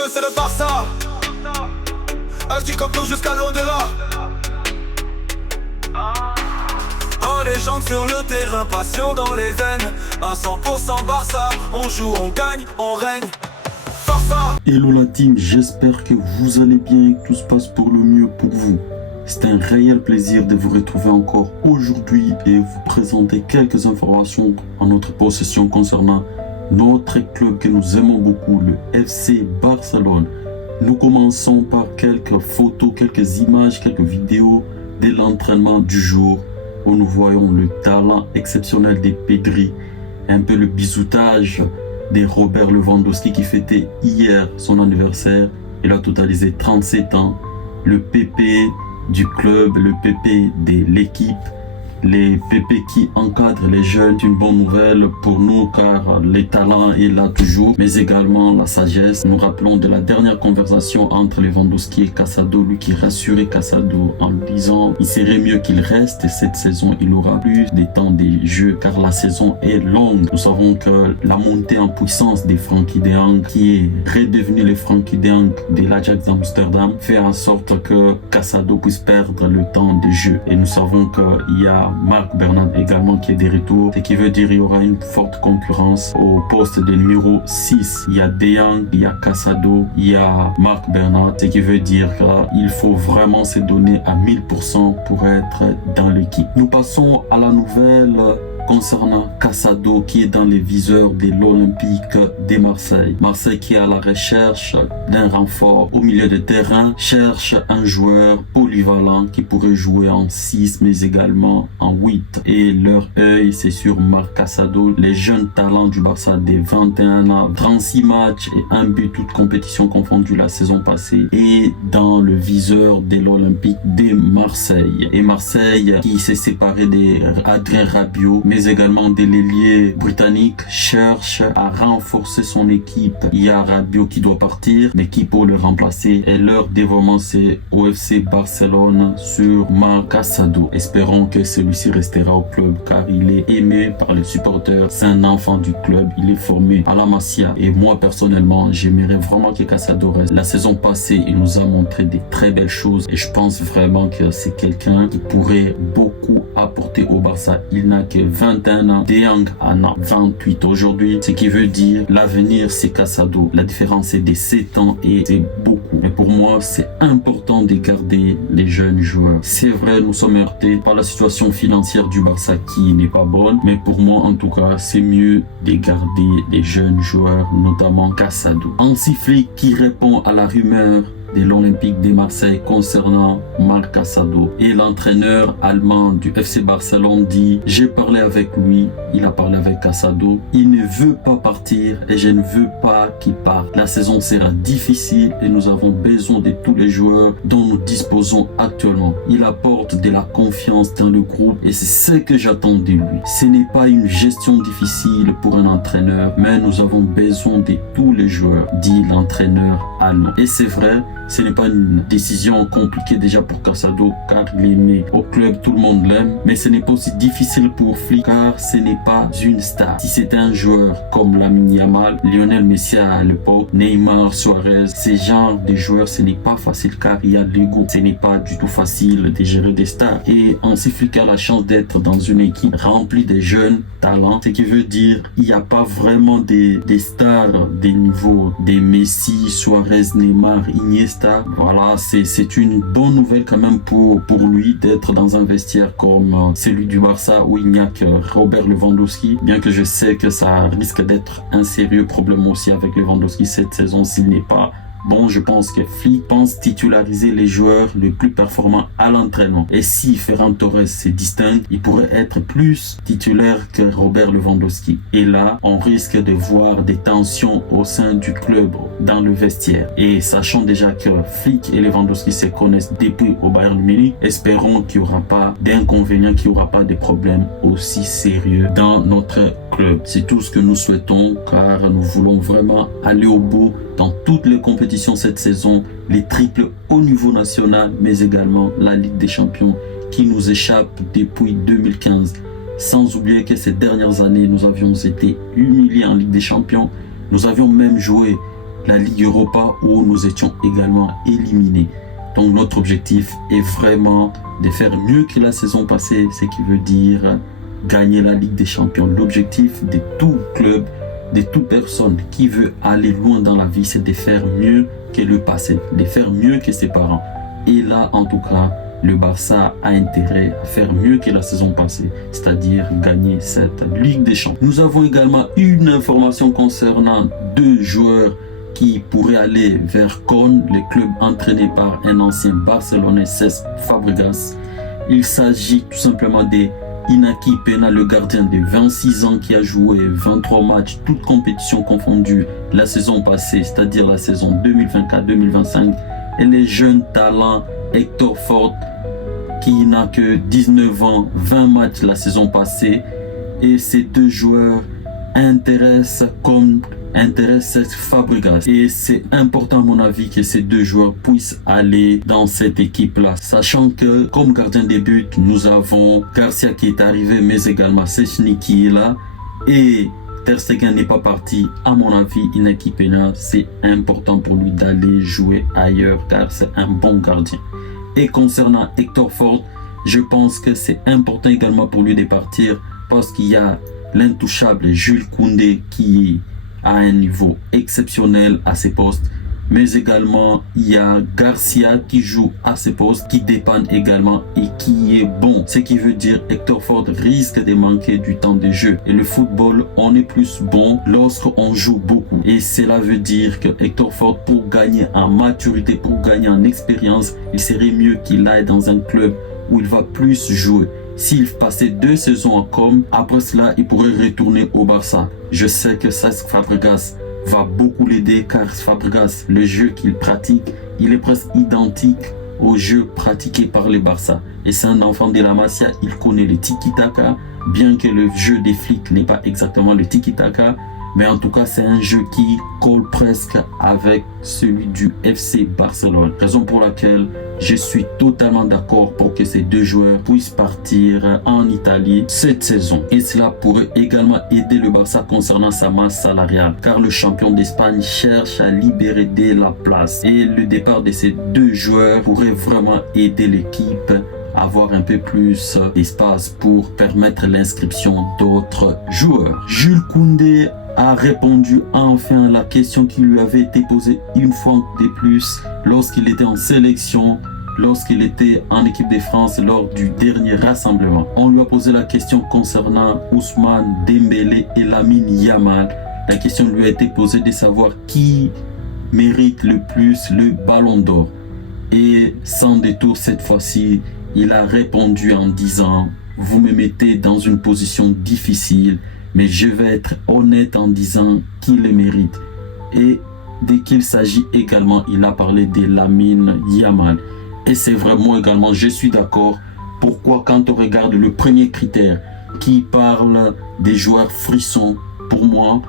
veut c'est le Barça. Agis comme nous jusqu'à l'au-delà. En légende sur le terrain, passion dans les veines. À 100% Barça, on joue, on gagne, on règne. Barça. Hello la team, j'espère que vous allez bien et que tout se passe pour le mieux pour vous. C'est un réel plaisir de vous retrouver encore aujourd'hui et vous présenter quelques informations en notre possession concernant notre club que nous aimons beaucoup, le FC Barcelone. Nous commençons par quelques photos, quelques images, quelques vidéos de l'entraînement du jour où nous voyons le talent exceptionnel des Pedri, un peu le bisoutage de Robert Lewandowski qui fêtait hier son anniversaire. Il a totalisé 37 ans. Le PP du club, le PP de l'équipe, les PP qui encadrent les jeunes, c'est une bonne nouvelle pour nous car les talents est là toujours, mais également la sagesse. Nous rappelons de la dernière conversation entre Lewandowski et Casado, lui qui rassurait Casado en disant il serait mieux qu'il reste cette saison, il aura plus de temps de jeu car la saison est longue. Nous savons que la montée en puissance des Frenkie de Jong qui est redevenu le Frenkie de Jong de l'Ajax d'Amsterdam fait en sorte que Casado puisse perdre le temps de jeu et nous savons qu'il y a Marc Bernat également qui est de retour, ce qui veut dire qu'il y aura une forte concurrence au poste de numéro 6. Il y a De Jong, il y a Casado, il y a Marc Bernat, ce qui veut dire qu'il faut vraiment se donner à 1000% pour être dans l'équipe. Nous passons à la nouvelle concernant Casado qui est dans les viseurs de l'Olympique de Marseille. Marseille qui est à la recherche d'un renfort au milieu de terrain, cherche un joueur polyvalent qui pourrait jouer en 6 mais également en 8. Et leur œil c'est sur Marc Casado, les jeunes talents du Barça des 21 ans, 36 matchs et un but toute compétition confondue la saison passée et dans le viseur de l'Olympique de Marseille. Et Marseille qui s'est séparé d'Adrien Rabiot mais également des l'ailier britannique cherche à renforcer son équipe. Il y a Rabiot qui doit partir, mais qui pour le remplacer et leur dévouement c'est au FC Barcelone sur Marc Casado. Espérons que celui-ci restera au club car il est aimé par les supporters. C'est un enfant du club, il est formé à la Masia et moi personnellement j'aimerais vraiment que Casado reste. La saison passée il nous a montré des très belles choses et je pense vraiment que c'est quelqu'un qui pourrait beaucoup apporter au Barça. Il n'a que 21 ans, De Jong en a 28 aujourd'hui, ce qui veut dire l'avenir c'est Casado. La différence est de 7 ans et c'est beaucoup. Mais pour moi c'est important de garder les jeunes joueurs. C'est vrai nous sommes heurtés par la situation financière du Barça qui n'est pas bonne, mais pour moi en tout cas c'est mieux de garder les jeunes joueurs, notamment Casado. Hansi Flick qui répond à la rumeur de l'Olympique de Marseille concernant Marc Casado et l'entraîneur allemand du FC Barcelone dit j'ai parlé avec lui, il a parlé avec Casado, il ne veut pas partir et je ne veux pas qu'il parte. La saison sera difficile et nous avons besoin de tous les joueurs dont nous disposons actuellement. Il apporte de la confiance dans le groupe et c'est ce que j'attends de lui. Ce n'est pas une gestion difficile pour un entraîneur, mais nous avons besoin de tous les joueurs, dit l'entraîneur allemand. Et c'est vrai, ce n'est pas une décision compliquée déjà pour Casado car il est aimé au club, tout le monde l'aime, mais ce n'est pas aussi difficile pour Flick car ce n'est pas une star. Si c'était un joueur comme Lamine Yamal, Lionel Messi à l'époque, Neymar, Suarez, ces genres de joueurs, ce n'est pas facile car il y a l'ego. Ce n'est pas du tout facile de gérer des stars. Et ainsi Flick a la chance d'être dans une équipe remplie de jeunes talents, ce qui veut dire il n'y a pas vraiment des stars des niveaux des Messi, Suarez, Neymar, Iniesta. Voilà, c'est une bonne nouvelle quand même pour lui d'être dans un vestiaire comme celui du Barça où il n'y a que Robert Lewandowski, bien que je sais que ça risque d'être un sérieux problème aussi avec Lewandowski cette saison s'il n'est pas bon. Je pense que Flick pense titulariser les joueurs les plus performants à l'entraînement. Et si Ferran Torres se distingue, il pourrait être plus titulaire que Robert Lewandowski. Et là, on risque de voir des tensions au sein du club, dans le vestiaire. Et sachant déjà que Flick et Lewandowski se connaissent depuis au Bayern Munich, espérons qu'il n'y aura pas d'inconvénients, qu'il n'y aura pas de problèmes aussi sérieux dans notre club. C'est tout ce que nous souhaitons car nous voulons vraiment aller au bout dans toutes les compétitions cette saison, les triples au niveau national, mais également la Ligue des Champions qui nous échappe depuis 2015. Sans oublier que ces dernières années, nous avions été humiliés en Ligue des Champions. Nous avions même joué la Ligue Europa où nous étions également éliminés. Donc notre objectif est vraiment de faire mieux que la saison passée, ce qui veut dire gagner la Ligue des Champions. L'objectif de tout club, de toute personne qui veut aller loin dans la vie, c'est de faire mieux que le passé, de faire mieux que ses parents. Et là, en tout cas, le Barça a intérêt à faire mieux que la saison passée, c'est-à-dire gagner cette Ligue des Champions. Nous avons également une information concernant deux joueurs qui pourraient aller vers Cône, le club entraîné par un ancien Barcelonais, Cesc Fabregas. Il s'agit tout simplement de Iñaki Peña, le gardien de 26 ans qui a joué 23 matchs, toutes compétitions confondues, la saison passée, c'est-à-dire la saison 2024-2025, et les jeunes talents Hector Fort, qui n'a que 19 ans, 20 matchs la saison passée. Et ces deux joueurs intéressent Fabregas. Et c'est important à mon avis que ces deux joueurs puissent aller dans cette équipe-là. Sachant que comme gardien de but, nous avons Garcia qui est arrivé, mais également Szczęsny qui est là. Et Ter Stegen n'est pas parti. À mon avis, Iñaki Peña, c'est important pour lui d'aller jouer ailleurs car c'est un bon gardien. Et concernant Hector Fort, je pense que c'est important également pour lui de partir parce qu'il y a l'intouchable Jules Koundé qui a un niveau exceptionnel à ses postes. Mais également, il y a Garcia qui joue à ses postes, qui dépend également et qui est bon. Ce qui veut dire Hector Fort risque de manquer du temps de jeu. Et le football, on est plus bon lorsqu'on joue beaucoup. Et cela veut dire que Hector Fort, pour gagner en maturité, pour gagner en expérience, il serait mieux qu'il aille dans un club où il va plus jouer. S'il passait 2 saisons en Com, après cela, il pourrait retourner au Barça. Je sais que Cesc Fabregas va beaucoup l'aider car Fabregas, le jeu qu'il pratique, il est presque identique au jeu pratiqué par les Barça. Et c'est un enfant de la Masia, il connaît le tiki-taka, bien que le jeu des flics n'est pas exactement le tiki-taka, mais en tout cas c'est un jeu qui colle presque avec celui du FC Barcelone. Raison pour laquelle je suis totalement d'accord pour que ces deux joueurs puissent partir en Italie cette saison. Et cela pourrait également aider le Barça concernant sa masse salariale, car le champion d'Espagne cherche à libérer de la place. Et le départ de ces deux joueurs pourrait vraiment aider l'équipe à avoir un peu plus d'espace pour permettre l'inscription d'autres joueurs. Jules Koundé a répondu enfin à la question qui lui avait été posée une fois de plus lorsqu'il était en sélection, lorsqu'il était en équipe de France lors du dernier rassemblement. On lui a posé la question concernant Ousmane Dembélé et Lamine Yamal. La question lui a été posée de savoir qui mérite le plus le ballon d'or. Et sans détour cette fois-ci, il a répondu en disant « Vous me mettez dans une position difficile, mais je vais être honnête en disant qu'il le mérite. » Et dès qu'il s'agit également, il a parlé de Lamine Yamal. Et c'est vraiment également, je suis d'accord. Pourquoi quand on regarde le premier critère qui parle des joueurs frissons, pour moi,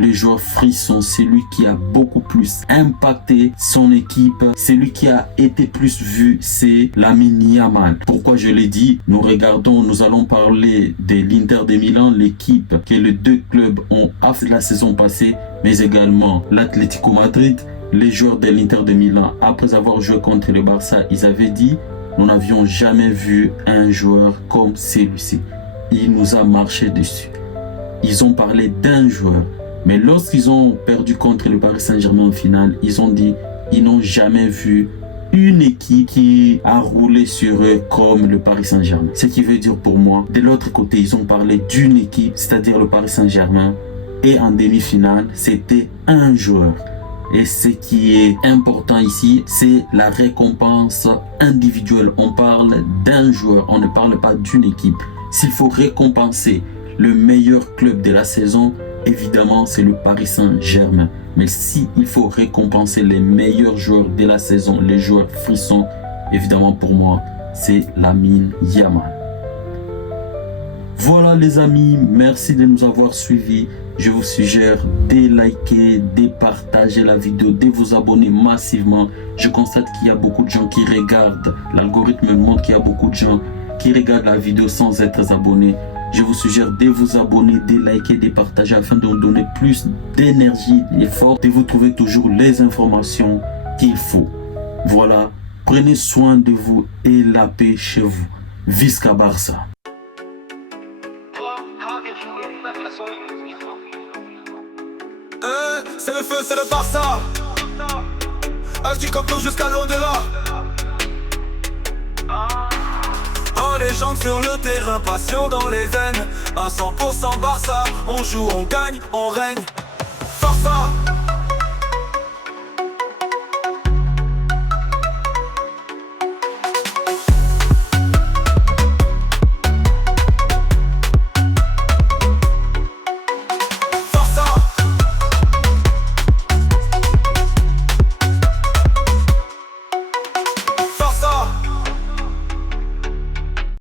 les joueurs frissons, c'est lui qui a beaucoup plus impacté son équipe, celui qui a été plus vu, c'est Lamine Yamal. Pourquoi je l'ai dit? Nous allons parler de l'Inter de Milan, l'équipe que les deux clubs ont fait la saison passée, mais également l'Atlético Madrid. Les joueurs de l'Inter de Milan, après avoir joué contre le Barça, ils avaient dit nous n'avions jamais vu un joueur comme celui-ci. Il nous a marché dessus. Ils ont parlé d'un joueur. Mais lorsqu'ils ont perdu contre le Paris Saint-Germain en finale, ils ont dit ils n'ont jamais vu une équipe qui a roulé sur eux comme le Paris Saint-Germain. Ce qui veut dire pour moi, de l'autre côté, ils ont parlé d'une équipe, c'est-à-dire le Paris Saint-Germain. Et en demi-finale, c'était un joueur. Et ce qui est important ici, c'est la récompense individuelle. On parle d'un joueur, on ne parle pas d'une équipe. S'il faut récompenser le meilleur club de la saison, évidemment, c'est le Paris Saint-Germain. Mais s'il faut récompenser les meilleurs joueurs de la saison, les joueurs frissons, évidemment pour moi, c'est Lamine Yamal. Voilà les amis, merci de nous avoir suivis. Je vous suggère de liker, de partager la vidéo, de vous abonner massivement. Je constate qu'il y a beaucoup de gens qui regardent. L'algorithme montre qu'il y a beaucoup de gens qui regardent la vidéo sans être abonnés. Je vous suggère de vous abonner, de liker, de partager afin de nous donner plus d'énergie et force, de vous trouver toujours les informations qu'il faut. Voilà, prenez soin de vous et la paix chez vous. Visca Barça. C'est le feu, c'est le Barça. Du Campo jusqu'à l'au-delà. Oh, légende sur le terrain, passion dans les veines. À 100% Barça, on joue, on gagne, on règne. Barça.